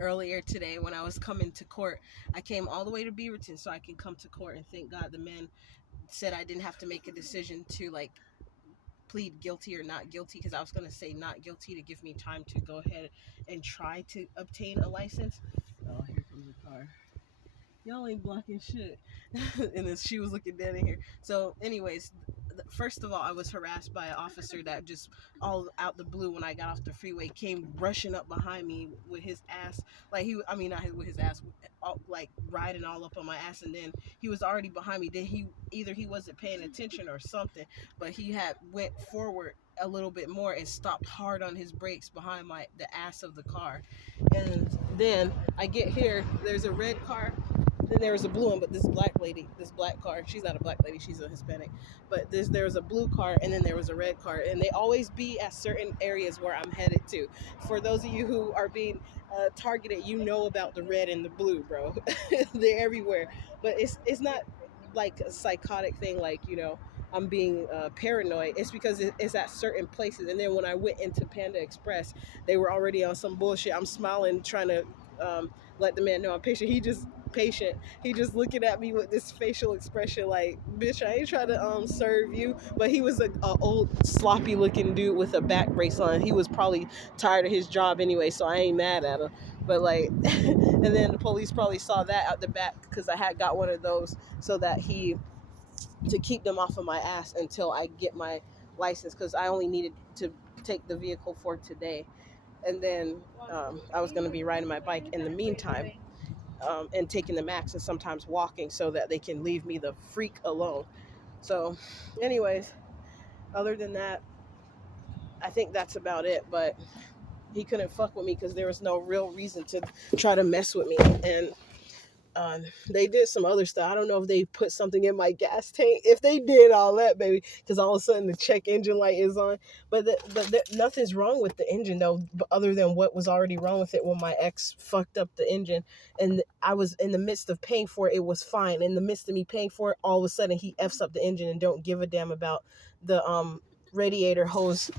earlier today when I was coming to court. I came all the way to Beaverton so I could come to court, and thank God the man said I didn't have to make a decision to like plead guilty or not guilty, because I was going to say not guilty to give me time to go ahead and try to obtain a license. Oh, here comes a car. Y'all ain't blocking shit. And then she was looking dead in here. So, anyways, first of all, I was harassed by an officer that just all out the blue when I got off the freeway came rushing up behind me with his ass, like I mean, not with his ass, like riding all up on my ass, and then he was already behind me. Then either he wasn't paying attention or something, but he had went forward a little bit more and stopped hard on his brakes behind the ass of the car. And then I get here, there's a red car, then there was a blue one, but this black car, she's not a black lady, she's a Hispanic. But there was a blue car, and then there was a red car, and they always be at certain areas where I'm headed to. For those of you who are being targeted, you know about the red and the blue, bro. They're everywhere, but it's not like a psychotic thing, like I'm being paranoid. It's because it's at certain places. And then when I went into Panda Express, they were already on some bullshit. I'm smiling, trying to let the man know I'm patient. He just looking at me with this facial expression like, bitch, I ain't trying to serve you. But he was a old sloppy looking dude with a back brace on. He was probably tired of his job anyway, so I ain't mad at him. But like, and then the police probably saw that out the back because I had got one of those, so that to keep them off of my ass until I get my license, because I only needed to take the vehicle for today. And then I was going to be riding my bike in the meantime, and taking the max and sometimes walking so that they can leave me the freak alone. So, anyways, other than that, I think that's about it. But he couldn't fuck with me because there was no real reason to try to mess with me. And they did some other stuff. I don't know if they put something in my gas tank. If they did all that, baby, because all of a sudden the check engine light is on. But nothing's wrong with the engine though, other than what was already wrong with it when my ex fucked up the engine, and I was in the midst of paying for it. It was fine. In the midst of me paying for it, all of a sudden he f's up the engine and don't give a damn about the radiator hose.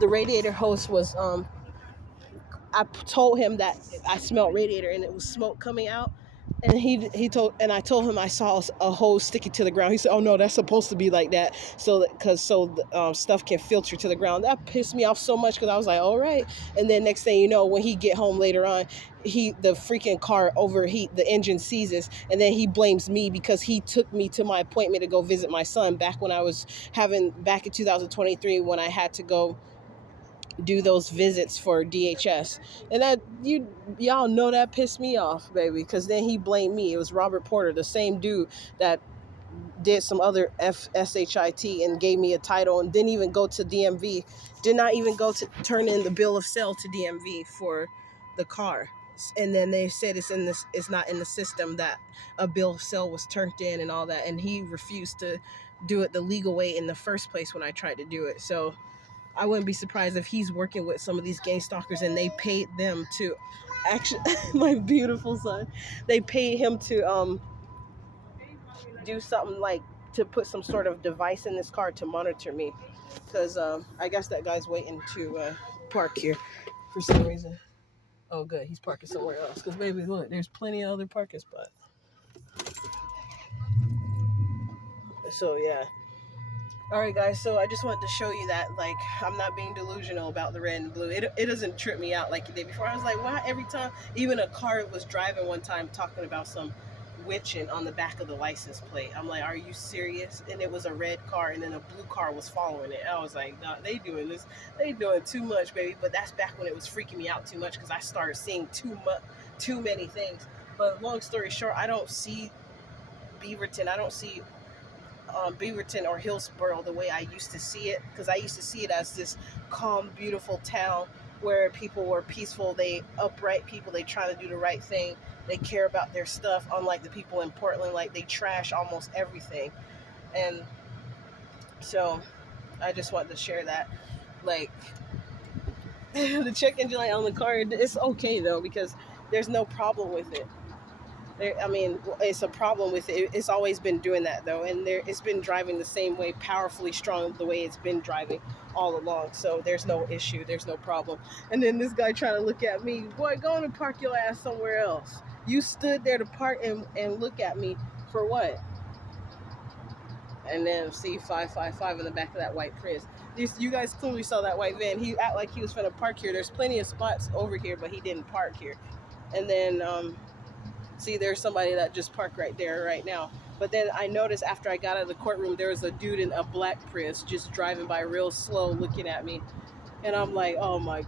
The radiator hose was I told him that I smelled radiator and it was smoke coming out, and I told him I saw a hose sticking to the ground. He said, "Oh no, that's supposed to be like that, so the stuff can filter to the ground." That pissed me off so much because I was like, "All right." And then next thing you know, when he get home later on, the freaking car overheat, the engine seizes, and then he blames me because he took me to my appointment to go visit my son back in 2023 when I had to go do those visits for DHS. And y'all know that pissed me off, baby, because then he blamed me. It was Robert Porter, the same dude that did some other FSHIT and gave me a title, and didn't even go to DMV, did not even go to turn in the bill of sale to DMV for the car. And then they said it's not in the system that a bill of sale was turned in and all that, and he refused to do it the legal way in the first place when I tried to do it. So I wouldn't be surprised if he's working with some of these gang stalkers and they paid them to actually my beautiful son. They paid him to do something like to put some sort of device in this car to monitor me, because I guess that guy's waiting to park here for some reason. Oh, good, he's parking somewhere else. Because baby, look, there's plenty of other parking spots. So yeah. All right, guys. So I just wanted to show you that, like, I'm not being delusional about the red and blue. It doesn't trip me out like it did before. I was like, why every time? Even a car was driving one time talking about some witching on the back of the license plate. I'm like, are you serious? And it was a red car, and then a blue car was following it. I was like, nah, they doing this. They doing too much, baby. But that's back when it was freaking me out too much because I started seeing too many things. But long story short, I don't see Beaverton. I don't see Beaverton or Hillsborough the way I used to see it, because I used to see it as this calm, beautiful town where people were peaceful, they upright people, they try to do the right thing, they care about their stuff, unlike the people in Portland, like they trash almost everything. And so I just wanted to share that. Like, the check engine light on the car, it's okay though, because there's no problem with it. I mean, it's a problem with it. It's always been doing that though, and it's been driving the same way, powerfully strong the way it's been driving all along. So there's no issue, there's no problem. And then this guy trying to look at me, boy, go on and park your ass somewhere else. You stood there to park and look at me for what? And then see 555 in the back of that white Prius. You guys clearly saw that white van. He act like he was finna park here. There's plenty of spots over here, but he didn't park here. And then see, there's somebody that just parked right there right now. But then I noticed after I got out of the courtroom, there was a dude in a black Prius just driving by real slow, looking at me. And I'm like, oh my,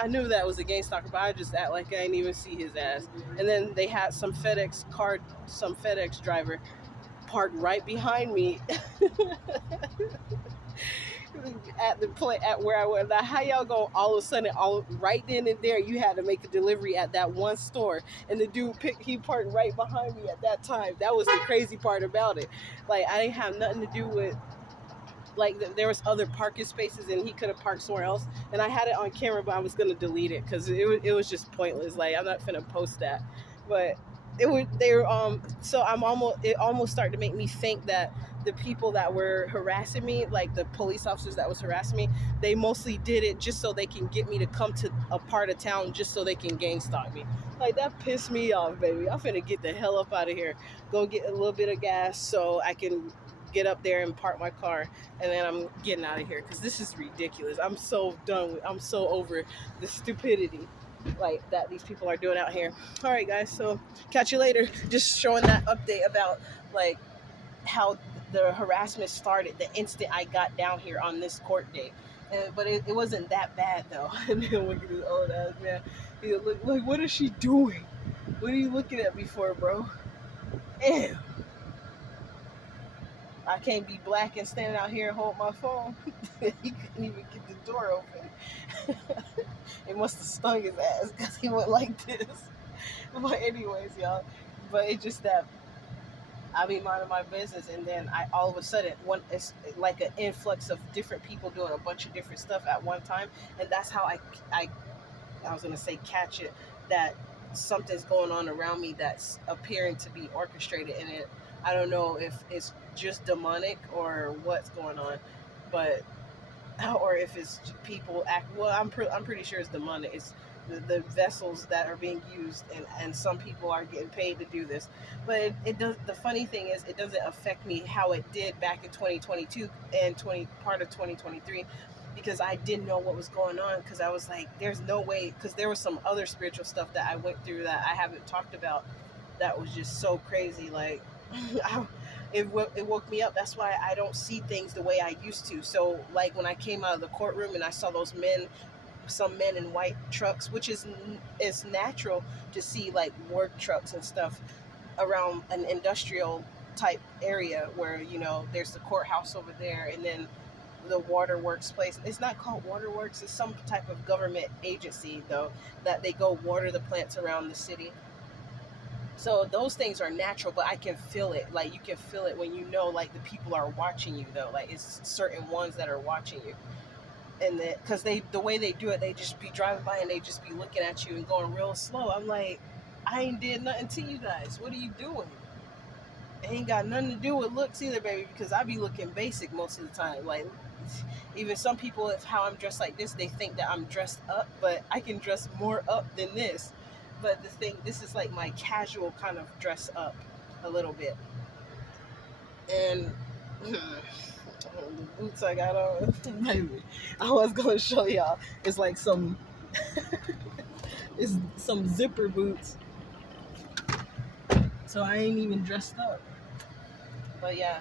I knew that was a gang stalker, but I just act like I didn't even see his ass. And then they had some FedEx driver parked right behind me at the point at where I was. Now, how y'all go all of a sudden, all right then and there, you had to make a delivery at that one store, and the dude he parked right behind me at that time. That was the crazy part about it. Like, I didn't have nothing to do with, like, there was other parking spaces and he could have parked somewhere else, and I had it on camera, but I was gonna delete it because it was just pointless. Like, I'm not gonna post that. But so it almost started to make me think that the people that were harassing me, like the police officers that was harassing me, they mostly did it just so they can get me to come to a part of town just so they can gang stalk me. Like, that pissed me off, baby. I'm finna get the hell up out of here, go get a little bit of gas so I can get up there and park my car, and then I'm getting out of here because this is ridiculous. I'm so I'm so over the stupidity like that these people are doing out here. All right, guys, so catch you later. Just showing that update about like how the harassment started the instant I got down here on this court date. But it wasn't that bad though. And then look at this old ass man. He look like, what is she doing? What are you looking at me for, bro? Ew. I can't be black and standing out here and hold my phone. He couldn't even get the door open. It must have stung his ass because he went like this. But anyways, y'all. But it's just that I be minding my business, and then I all of a sudden it's like an influx of different people doing a bunch of different stuff at one time, and that's how I was gonna say catch it, that something's going on around me that's appearing to be orchestrated, and I don't know if it's just demonic or what's going on, but or if it's people act well. I'm pretty sure it's demonic. It's the vessels that are being used, and some people are getting paid to do this. But it does. The funny thing is, it doesn't affect me how it did back in 2022 and part of 2023, because I didn't know what was going on. Because I was like, there's no way. Because there was some other spiritual stuff that I went through that I haven't talked about. That was just so crazy. Like, it woke me up. That's why I don't see things the way I used to. So, like, when I came out of the courtroom and I saw those men, some men in white trucks, which is it's natural to see like work trucks and stuff around an industrial type area where, you know, there's the courthouse over there, and then the waterworks place. It's not called waterworks. It's some type of government agency though, that they go water the plants around the city. So those things are natural, but I can feel it. Like, you can feel it when you know, like, the people are watching you though. Like, it's certain ones that are watching you, and because the way they do it, they just be driving by and they just be looking at you and going real slow. I'm like, I ain't did nothing to you guys. What are you doing? It ain't got nothing to do with looks either, baby, because I be looking basic most of the time. Like, even some people, if how I'm dressed like this, they think that I'm dressed up, but I can dress more up than this. But this is like my casual kind of dress up a little bit. And the boots I got on, baby, I was gonna show y'all. It's like it's some zipper boots. So I ain't even dressed up. But yeah,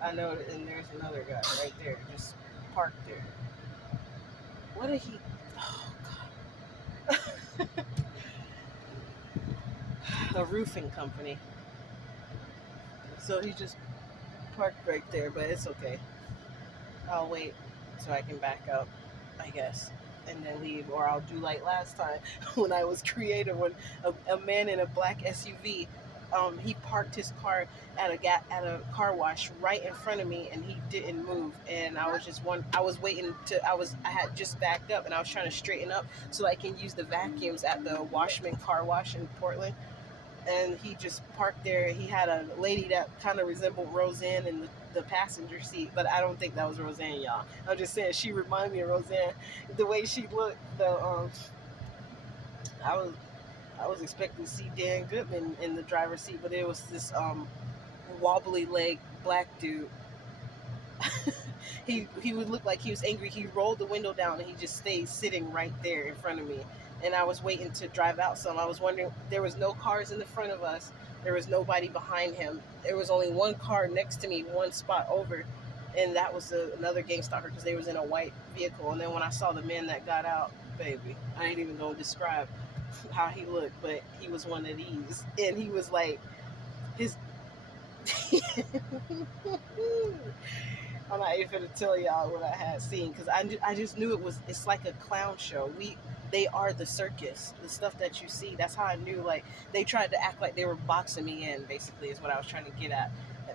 I know, and there's another guy right there, just parked there. What did he? Oh God. A roofing company. So he just parked right there, but it's okay. I'll wait so I can back up, I guess, and then leave, or I'll do like last time when I was creative, when a man in a black SUV, he parked his car at a car wash right in front of me, and he didn't move, and I had just backed up, and I was trying to straighten up so I can use the vacuums at the Washman car wash in Portland. and he just parked there. He had a lady that kind of resembled Roseanne in the passenger seat, but I don't think that was Roseanne, y'all. I'm just saying she reminded me of Roseanne, the way she looked. I was I was expecting to see Dan Goodman in the driver's seat, but it was this wobbly leg black dude. He would look like he was angry. He rolled the window down and he just stayed sitting right there in front of me. And I was waiting to drive out some. I was wondering, there was no cars in the front of us. There was nobody behind him. There was only one car next to me, one spot over, and that was another gang stalker because they was in a white vehicle. And then when I saw the man that got out, baby, I ain't even gonna describe how he looked, but he was one of these, and he was like his. I'm not even gonna tell y'all what I had seen because I just knew it's like a clown show. They are the circus, the stuff that you see. That's how I knew. Like they tried to act like they were boxing me in. Basically, is what I was trying to get at.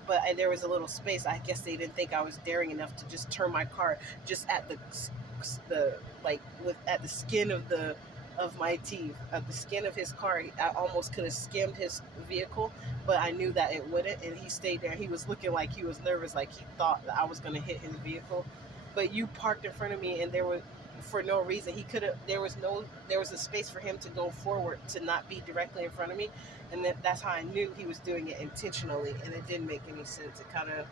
But there was a little space. I guess they didn't think I was daring enough to just turn my car just at the like with at the skin of my teeth, at the skin of his car. I almost could have skimmed his vehicle, but I knew that it wouldn't, and he stayed there. He was looking like he was nervous, like he thought that I was going to hit his vehicle. But you parked in front of me, and there was, for no reason, he could have. There was a space for him to go forward, to not be directly in front of me, and that's how I knew he was doing it intentionally, and it didn't make any sense. It kind of,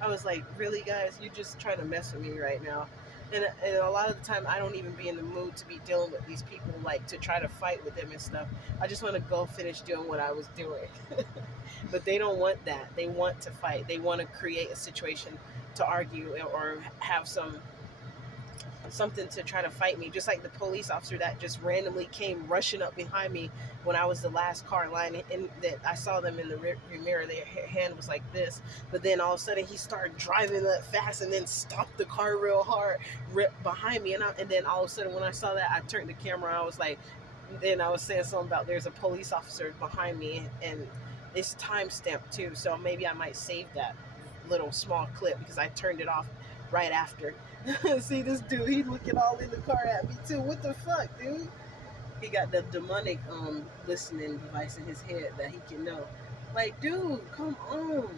I was like, really, guys, you just trying to mess with me right now. And a lot of the time, I don't even be in the mood to be dealing with these people, like to try to fight with them and stuff. I just want to go finish doing what I was doing. But they don't want that. They want to fight. They want to create a situation to argue or have something to try to fight me. Just like the police officer that just randomly came rushing up behind me when I was the last car in line, and that I saw them in the rear mirror. Their hand was like this, but then all of a sudden he started driving that fast and then stopped the car real hard behind me. And then all of a sudden when I saw that, I turned the camera. I was like, then I was saying something about there's a police officer behind me, and it's time stamped too. So maybe I might save that little small clip because I turned it off right after. See this dude, he looking all in the car at me too. What the fuck, dude? He got the demonic listening device in his head that he can know. Like, dude, come on.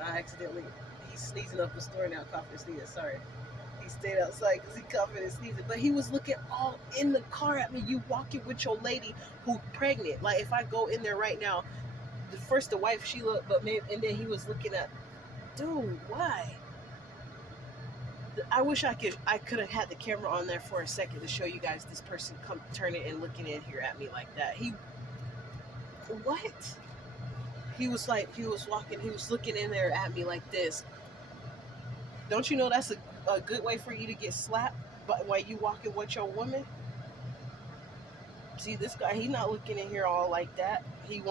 I accidentally, he's sneezing up a store now, coughing and sneezing. Sorry. He stayed outside because he coughing and sneezing. But he was looking all in the car at me. You walking with your lady who's pregnant. Like, if I go in there right now, the wife, she looked, but maybe, and then he was looking at, dude, why? I wish I could have had the camera on there for a second to show you guys this person come turning and looking in here at me like that. What? He was walking, he was looking in there at me like this. Don't you know that's a good way for you to get slapped? But while you walking with your woman? See, this guy, he not looking in here all like that. He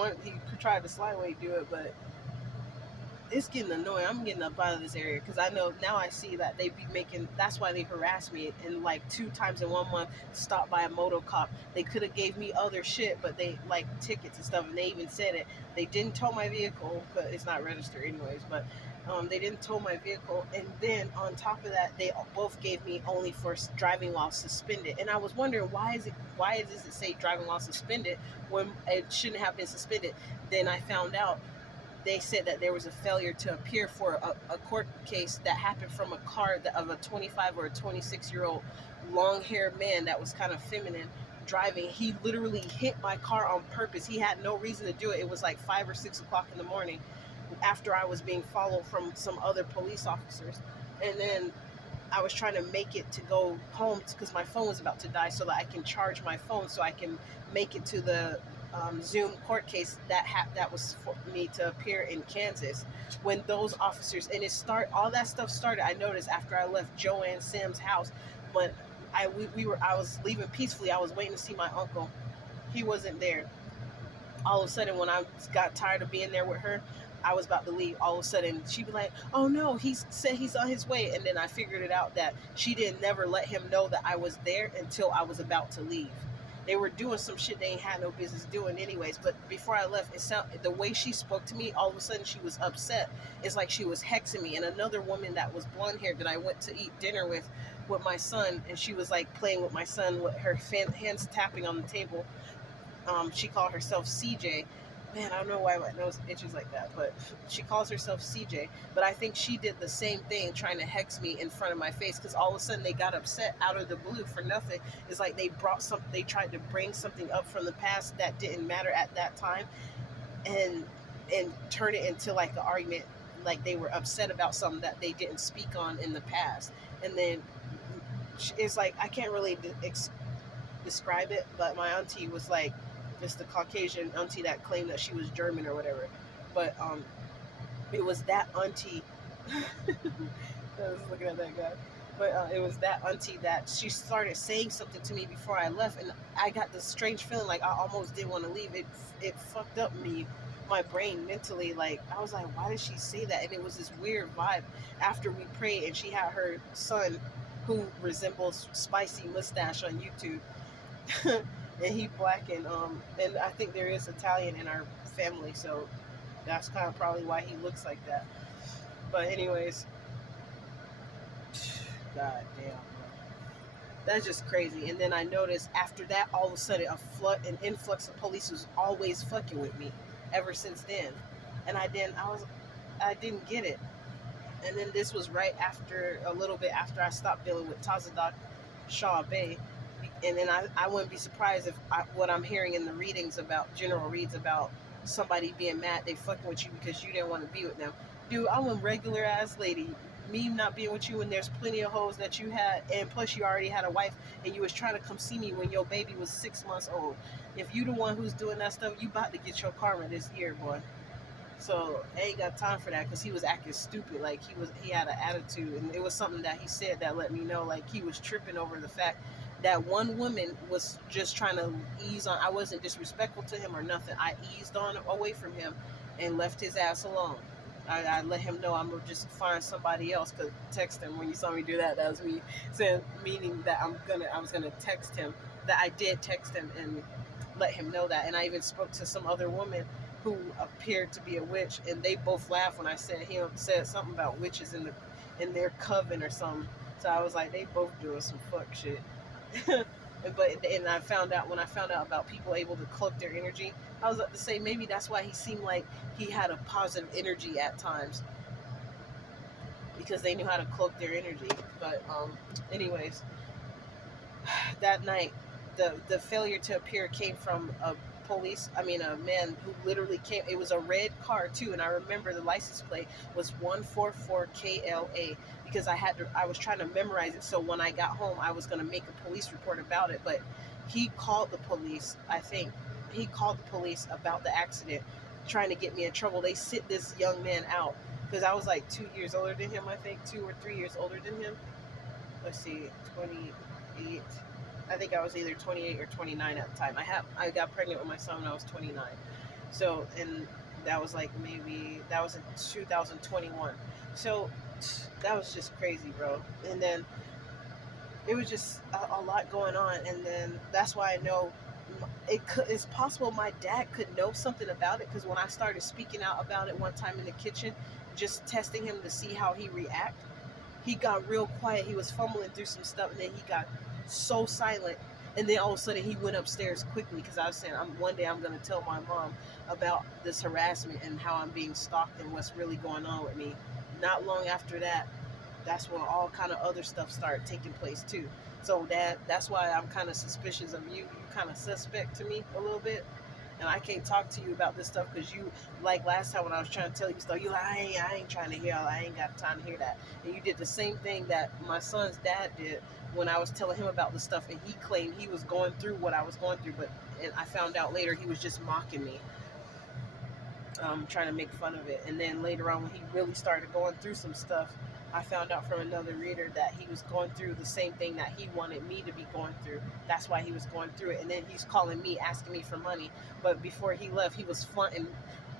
tried to slide do it, but it's getting annoying. I'm getting up out of this area because I know now I see that they be making. That's why they harass me. And like 2 times in 1 month, stopped by a moto cop. They could have gave me other shit, but they like tickets and stuff. And they even said it. They didn't tow my vehicle because it's not registered anyways. But they didn't tow my vehicle. And then on top of that, they both gave me only for driving while suspended. And I was wondering why does it say driving while suspended when it shouldn't have been suspended? Then I found out they said that there was a failure to appear for a court case that happened from a car of a 25 or a 26-year-old long-haired man that was kind of feminine driving. He literally hit my car on purpose. He had no reason to do it. It was like 5 or 6 o'clock in the morning after I was being followed from some other police officers. And then I was trying to make it to go home because my phone was about to die so that I can charge my phone so I can make it to the Zoom court case that was for me to appear in Kansas. When those officers all that stuff started, I noticed after I left Joanne Sims' house, when I was leaving peacefully. I was waiting to see my uncle. He wasn't there. All of a sudden, when I got tired of being there with her, I was about to leave. All of a sudden, she'd be like, "Oh no, he said he's on his way." And then I figured it out that she didn't never let him know that I was there until I was about to leave. They were doing some shit they ain't had no business doing anyways. But before I left, the way she spoke to me, all of a sudden she was upset. It's like she was hexing me. And another woman that was blonde haired that I went to eat dinner with my son, and she was like playing with my son with her hands tapping on the table. She called herself CJ. Man, I don't know why my nose itches like that, but she calls herself CJ. But I think she did the same thing, trying to hex me in front of my face, because all of a sudden they got upset out of the blue for nothing. It's like they tried to bring something up from the past that didn't matter at that time, and turn it into like an argument, like they were upset about something that they didn't speak on in the past. And then it's like I can't really describe it, but my auntie was like, just the Caucasian auntie that claimed that she was German or whatever. But it was that auntie. I was looking at that guy. But it was that auntie that she started saying something to me before I left, and I got this strange feeling like I almost didn't want to leave. It fucked up my brain mentally. Like I was like, why did she say that? And it was this weird vibe after we prayed, and she had her son, who resembles Spicy Mustache on YouTube, and he black, and I think there is Italian in our family, so that's kind of probably why he looks like that. But anyways, god damn, bro. That's just crazy. And then I noticed after that, all of a sudden, an influx of police was always fucking with me ever since then. And I didn't get it. And then this was right after, a little bit after I stopped dealing with Tazadak Shaw Bay. And then I wouldn't be surprised if what I'm hearing in the readings about, general reads about somebody being mad they fucking with you because you didn't want to be with them. Dude, I'm a regular ass lady. Me not being with you when there's plenty of hoes that you had, and plus you already had a wife, and you was trying to come see me when your baby was 6 months old. If you the one who's doing that stuff, you about to get your karma this year, boy. So I ain't got time for that, because he was acting stupid. Like he had an attitude, and it was something that he said that let me know like he was tripping over the fact that one woman was just trying to ease on. I wasn't disrespectful to him or nothing. I eased on away from him and left his ass alone. I let him know I'm gonna just find somebody else. Cause text him when you saw me do that. That was me saying, meaning that I was gonna text him. That I did text him and let him know that. And I even spoke to some other woman who appeared to be a witch, and they both laughed when I said something about witches in their coven or something. So I was like, they both doing some fuck shit. And I found out, when I found out about people able to cloak their energy, I was about to say maybe that's why he seemed like he had a positive energy at times, because they knew how to cloak their energy. But anyways, that night, the failure to appear came from a man who literally came. It was a red car too, and I remember the license plate was 144KLA, because I was trying to memorize it, so when I got home I was going to make a police report about it. But he called the police. I think he called the police about the accident, trying to get me in trouble. They sit this young man out, because I was like 2 years older than him. I think 2 or 3 years older than him. Let's see, 28. I think I was either 28 or 29 at the time. I got pregnant with my son when I was 29. So, and that was like, that was in 2021. So that was just crazy, bro. And then it was just a lot going on. And then that's why I know it's possible my dad could know something about it, because when I started speaking out about it one time in the kitchen, just testing him to see how he react, he got real quiet. He was fumbling through some stuff, and then he got so silent. And then all of a sudden he went upstairs quickly, because I was saying, one day I'm going to tell my mom about this harassment and how I'm being stalked and what's really going on with me. Not long after that, that's when all kind of other stuff started taking place too. So that's why I'm kind of suspicious of you. You kind of suspect to me a little bit. And I can't talk to you about this stuff, because you, like last time when I was trying to tell you stuff, you like, I ain't trying to hear, I ain't got time to hear that. And you did the same thing that my son's dad did when I was telling him about the stuff, and he claimed he was going through what I was going through, and I found out later he was just mocking me, trying to make fun of it. And then later on, when he really started going through some stuff, I found out from another reader that he was going through the same thing that he wanted me to be going through. That's why he was going through it. And then he's calling me, asking me for money. But before he left, he was fronting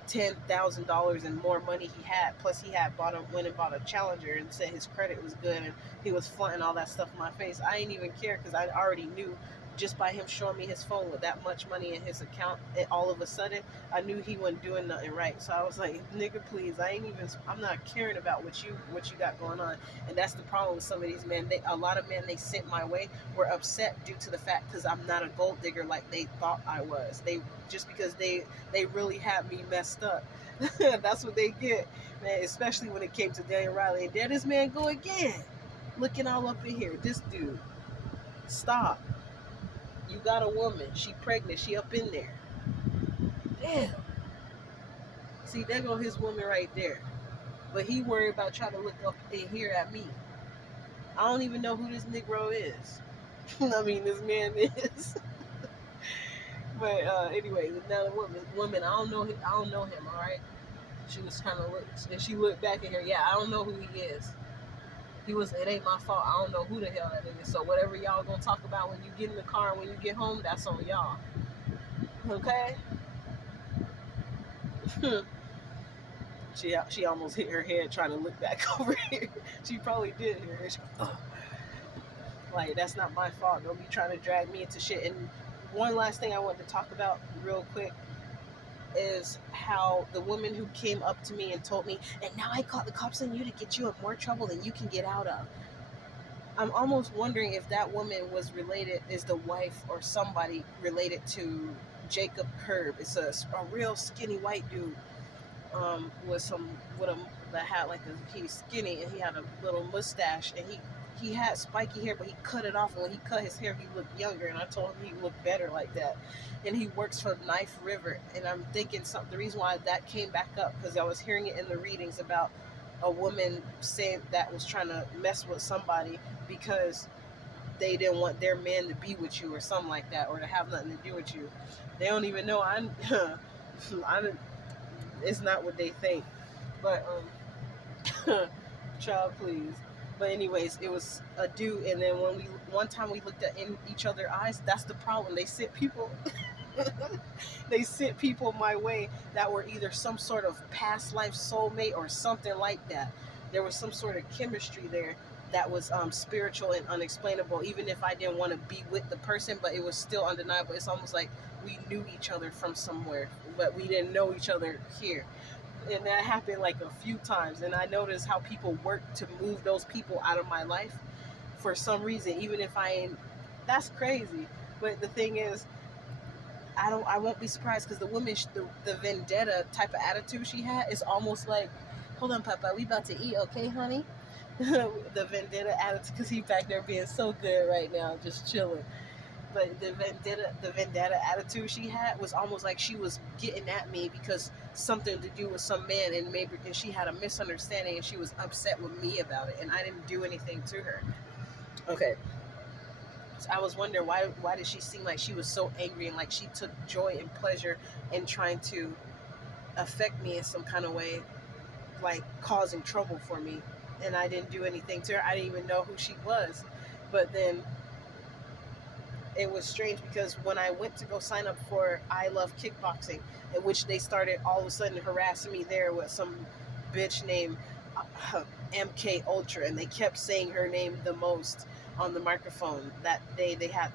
$10,000 and more money he had. Plus, he had went and bought a Challenger and said his credit was good, and he was flaunting all that stuff in my face. I didn't even care, because I already knew just by him showing me his phone with that much money in his account, and all of a sudden I knew he wasn't doing nothing right. So I was like, nigga, please, I'm not caring about what you got going on. And that's the problem with some of these men. A lot of men they sent my way were upset due to the fact because I'm not a gold digger like they thought I was. They just because they really had me messed up. That's what they get, man. Especially when it came to Daniel Riley. And there this man go again, looking all up in here. This dude, stop. You got a woman. She pregnant. She up in there. Damn. See, there go his woman right there. But he worried about trying to look up in here at me. I don't even know who this Negro is. I mean, this man is. But anyway, now the woman, I don't know him. All right. She was kind of look, and she looked back at her. Yeah, I don't know who he is. It ain't my fault. I don't know who the hell that is. So whatever y'all gonna talk about when you get in the car and when you get home, that's on y'all. Okay? She almost hit her head trying to look back over here. She probably did hear it. Like, that's not my fault. Don't be trying to drag me into shit. And one last thing I wanted to talk about real quick is how the woman who came up to me and told me, and now I caught the cops on you to get you in more trouble than you can get out of. I'm almost wondering if that woman is the wife or somebody related to Jacob Curb. It's a real skinny white dude that had he's skinny and he had a little mustache and he had spiky hair, but he cut it off, and when he cut his hair he looked younger, and I told him he looked better like that. And he works for Knife River, and I'm thinking the reason why that came back up because I was hearing it in the readings about a woman saying that was trying to mess with somebody because they didn't want their man to be with you or something like that, or to have nothing to do with you. They don't even know it's not what they think. But child, please. But anyways, it was a dude, and then one time we looked in each other's eyes. That's the problem. They sent people. They sent people my way that were either some sort of past life soulmate or something like that. There was some sort of chemistry there that was spiritual and unexplainable, even if I didn't want to be with the person, but it was still undeniable. It's almost like we knew each other from somewhere, but we didn't know each other here. And that happened like a few times, and I noticed how people work to move those people out of my life for some reason, even if I ain't. That's crazy. But the thing is, I won't be surprised because the woman, the vendetta type of attitude she had is almost like, hold on, Papa, we about to eat, okay, honey? The vendetta attitude, because he back there being so good right now, just chilling. But the vendetta attitude she had was almost like she was getting at me because something to do with some man, and she had a misunderstanding and she was upset with me about it, and I didn't do anything to her. Okay. So I was wondering why did she seem like she was so angry and like she took joy and pleasure in trying to affect me in some kind of way, like causing trouble for me, and I didn't do anything to her. I didn't even know who she was. But then it was strange because when I went to go sign up for I Love Kickboxing, in which they started all of a sudden harassing me there with some bitch named MK Ultra, and they kept saying her name the most on the microphone. That day they had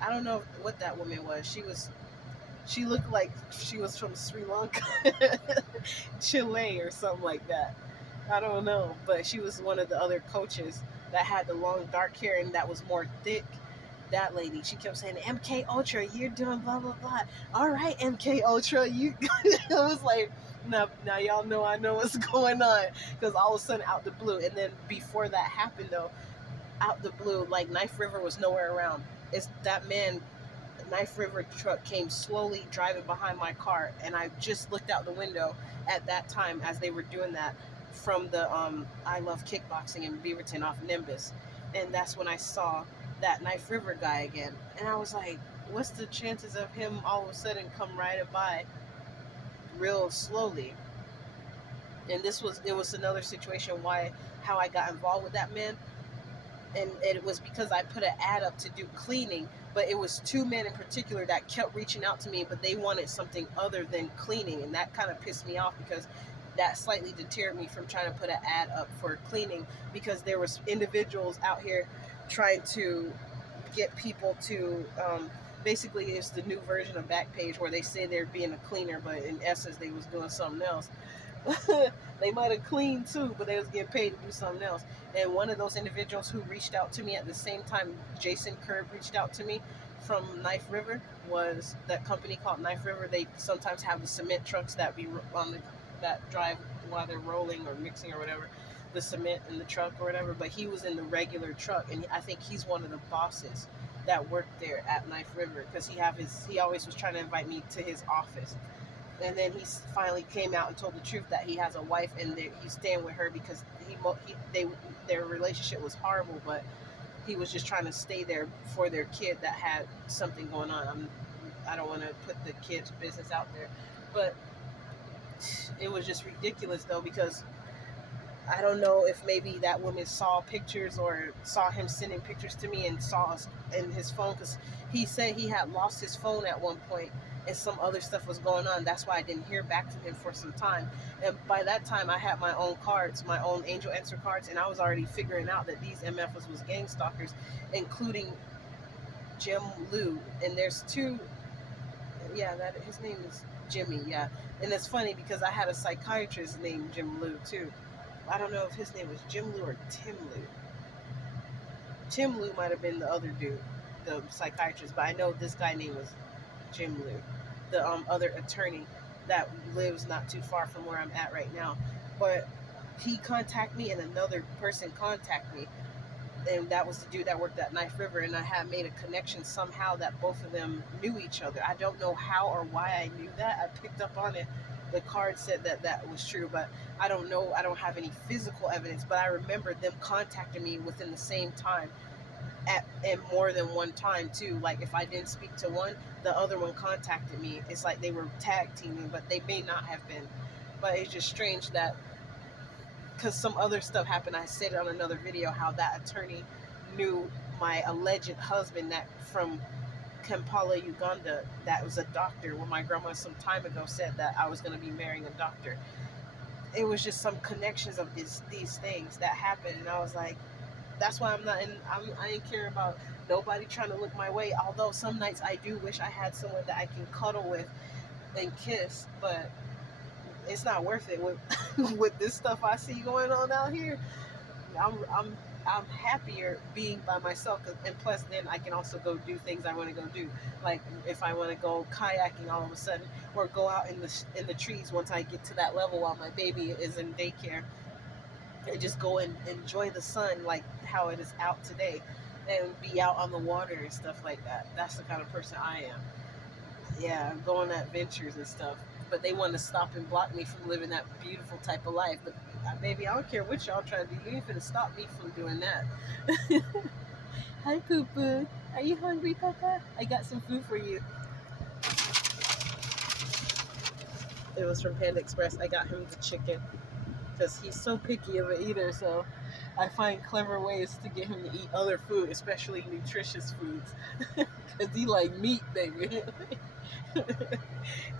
I don't know what that woman was. She looked like she was from Sri Lanka, Chile or something like that. I don't know, but she was one of the other coaches that had the long dark hair and that was more thick. That lady, she kept saying, MK Ultra, you're doing blah blah blah. All right, MK Ultra, you. I was like, now y'all know I know what's going on, because all of a sudden out the blue, and then before that happened though, out the blue, like Knife River was nowhere around. It's that man. Knife River truck came slowly driving behind my car, and I just looked out the window at that time as they were doing that from the I Love Kickboxing in Beaverton off Nimbus, and that's when I saw that Knife River guy again, and I was like, what's the chances of him all of a sudden come riding by real slowly? And it was another situation how I got involved with that man. And it was because I put an ad up to do cleaning, but it was two men in particular that kept reaching out to me, but they wanted something other than cleaning, and that kind of pissed me off because that slightly deterred me from trying to put an ad up for cleaning, because there was individuals out here trying to get people to basically it's the new version of Backpage where they say they're being a cleaner, but in essence they was doing something else. They might have cleaned too, but they was getting paid to do something else. And one of those individuals who reached out to me at the same time Jason Curb reached out to me from Knife River was that company called Knife River. They sometimes have the cement trucks that be on the that drive while they're rolling or mixing or whatever, the cement in the truck or whatever. But he was in the regular truck, and I think he's one of the bosses that worked there at Knife River because he always was trying to invite me to his office. And then he finally came out and told the truth that he has a wife and he's staying with her because their relationship was horrible, but he was just trying to stay there for their kid that had something going on. I don't want to put the kid's business out there, but it was just ridiculous though because I don't know if maybe that woman saw pictures or saw him sending pictures to me and saw us in his phone because he said he had lost his phone at one point and some other stuff was going on. That's why I didn't hear back from him for some time. And by that time, I had my own cards, my own Angel Answer cards, and I was already figuring out that these MFs was gang stalkers, including Jim Liu. And there's two, yeah, that his name is Jimmy, yeah. And it's funny because I had a psychiatrist named Jim Liu too. I don't know if his name was Jim Liu or Tim Liu. Tim Liu might have been the other dude, the psychiatrist, but I know this guy name was Jim Liu, the other attorney that lives not too far from where I'm at right now. But he contacted me and another person contacted me, and that was the dude that worked at Knife River, and I had made a connection somehow that both of them knew each other. I don't know how or why I knew that. I picked up on it. The card said that that was true, but I don't know. I don't have any physical evidence, but I remember them contacting me within the same time and more than one time too. Like if I didn't speak to one, the other one contacted me. It's like they were tag teaming, but they may not have been. But it's just strange that because some other stuff happened. I said on another video how that attorney knew my alleged husband that from Kampala, Uganda, that was a doctor. When my grandma some time ago said that I was going to be marrying a doctor, it was just some connections of these things that happened, and I was like, that's why I ain't care about nobody trying to look my way. Although some nights I do wish I had someone that I can cuddle with and kiss, but it's not worth it with with this stuff I see going on out here. I'm happier being by myself, and plus then I can also go do things I want to go do. Like if I want to go kayaking all of a sudden, or go out in the trees once I get to that level while my baby is in daycare, and just go and enjoy the sun like how it is out today, and be out on the water and stuff like that. That's the kind of person I am. Yeah, go on adventures and stuff. But they want to stop and block me from living that beautiful type of life. But baby, I don't care what y'all try to do. You ain't finna stop me from doing that. Hi, Poo Poo. Are you hungry, Papa? I got some food for you. It was from Panda Express. I got him the chicken because he's so picky of an eater. So I find clever ways to get him to eat other food, especially nutritious foods, because he like meat, baby.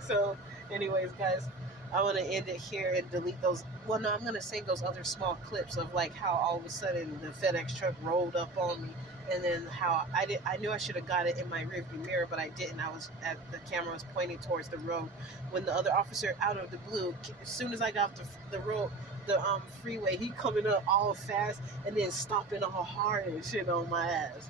So, anyways, guys, I want to end it here and delete those. Well, no, I'm gonna save those other small clips of like how all of a sudden the FedEx truck rolled up on me, and then how I knew I should have got it in my rearview mirror, but I didn't. I was at the camera was pointing towards the road when the other officer, out of the blue, as soon as I got off the road, the freeway, he coming up all fast and then stopping all hard and shit on my ass.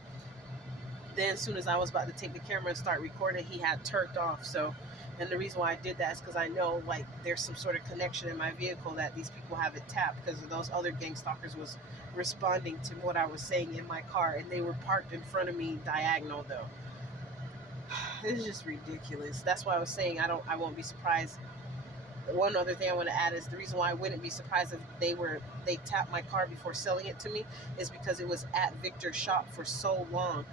Then as soon as I was about to take the camera and start recording, he had turned off. So, and the reason why I did that is because I know like there's some sort of connection in my vehicle that these people have it tapped, because those other gang stalkers was responding to what I was saying in my car, and they were parked in front of me diagonal though. It's just ridiculous. That's why I was saying I won't be surprised. One other thing I want to add is the reason why I wouldn't be surprised if they tapped my car before selling it to me is because it was at Victor's shop for so long,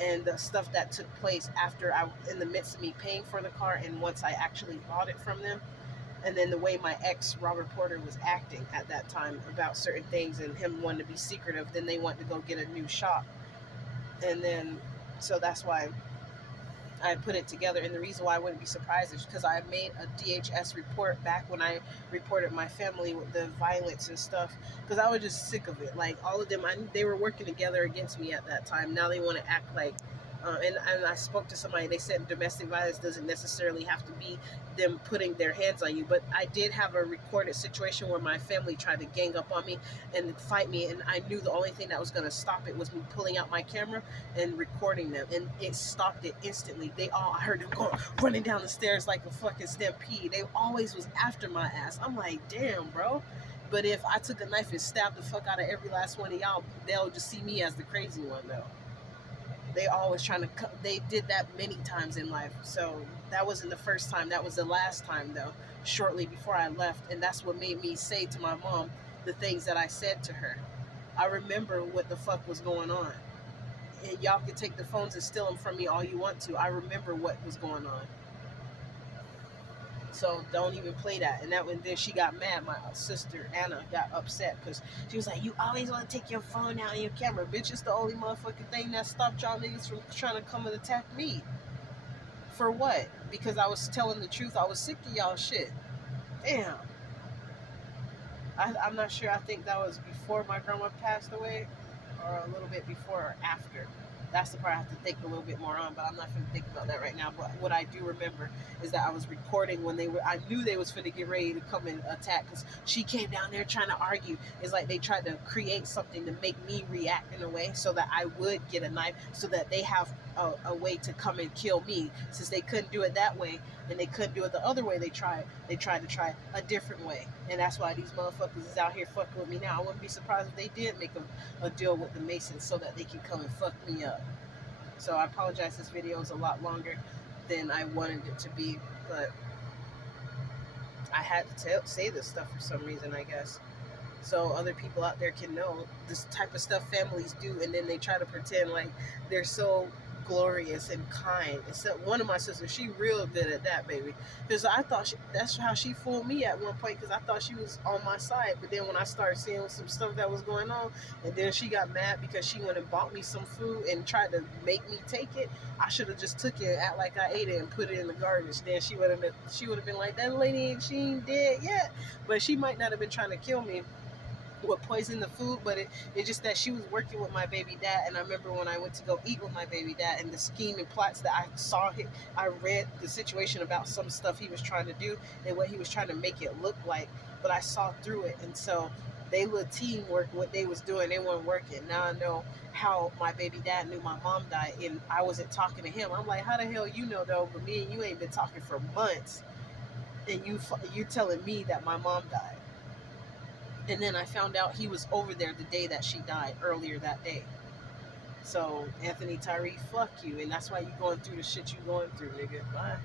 and the stuff that took place after in the midst of me paying for the car and once I actually bought it from them, and then the way my ex Robert Porter was acting at that time about certain things and him wanting to be secretive, then they want to go get a new shop, and then so that's why I put it together, and the reason why I wouldn't be surprised is because I made a DHS report back when I reported my family with the violence and stuff, because I was just sick of it. Like, all of them, they were working together against me at that time. Now they want to act like, and I spoke to somebody, they said domestic violence doesn't necessarily have to be them putting their hands on you, but I did have a recorded situation where my family tried to gang up on me and fight me, and I knew the only thing that was going to stop it was me pulling out my camera and recording them, and it stopped it instantly. I heard them going running down the stairs like a fucking stampede. They always was after my ass. I'm like, damn, bro. But if I took a knife and stabbed the fuck out of every last one of y'all, they'll just see me as the crazy one, though. They always trying to they did that many times in life. So that wasn't the first time, that was the last time, though, shortly before I left. And that's what made me say to my mom the things that I said to her. I remember what the fuck was going on, and y'all can take the phones and steal them from me all you want to. I remember what was going on. So don't even play that. And that when then she got mad. My sister Anna got upset because she was like, "You always want to take your phone out and your camera, bitch. It's the only motherfucking thing that stopped y'all niggas from trying to come and attack me. For what? Because I was telling the truth. I was sick of y'all shit. Damn." I'm not sure. I think that was before my grandma passed away, or a little bit before or after. That's the part I have to think a little bit more on, but I'm not going to think about that right now. But what I do remember is that I was recording when I knew they was finna get ready to come and attack, because she came down there trying to argue. It's like they tried to create something to make me react in a way so that I would get a knife, so that they have a way to come and kill me. Since they couldn't do it that way and they couldn't do it the other way, they tried to try a different way. And that's why these motherfuckers is out here fucking with me now. I wouldn't be surprised if they did make a deal with the Masons so that they can come and fuck me up. So I apologize, this video is a lot longer than I wanted it to be, but I had to say this stuff for some reason, I guess, so other people out there can know this type of stuff families do, and then they try to pretend like they're so glorious and kind. Except one of my sisters, she real good at that, baby. Because I thought that's how she fooled me at one point, because I thought she was on my side. But then when I started seeing some stuff that was going on, and then she got mad because she went and bought me some food and tried to make me take it. I should have just took it and act like I ate it and put it in the garbage. Then she would have been like, that lady, she ain't dead yet. But she might not have been trying to kill me with poison the food, but it's just that she was working with my baby dad. And I remember when I went to go eat with my baby dad, and the scheme and plots that I saw, I read the situation about some stuff he was trying to do and what he was trying to make it look like, but I saw through it. And so they little teamwork, what they was doing, they weren't working. Now I know how my baby dad knew my mom died, and I wasn't talking to him. I'm like, how the hell you know though? But me and you ain't been talking for months, and you telling me that my mom died. And then I found out he was over there the day that she died, earlier that day. So, Anthony Tyree, fuck you. And that's why you going through the shit you going through, nigga. Bye.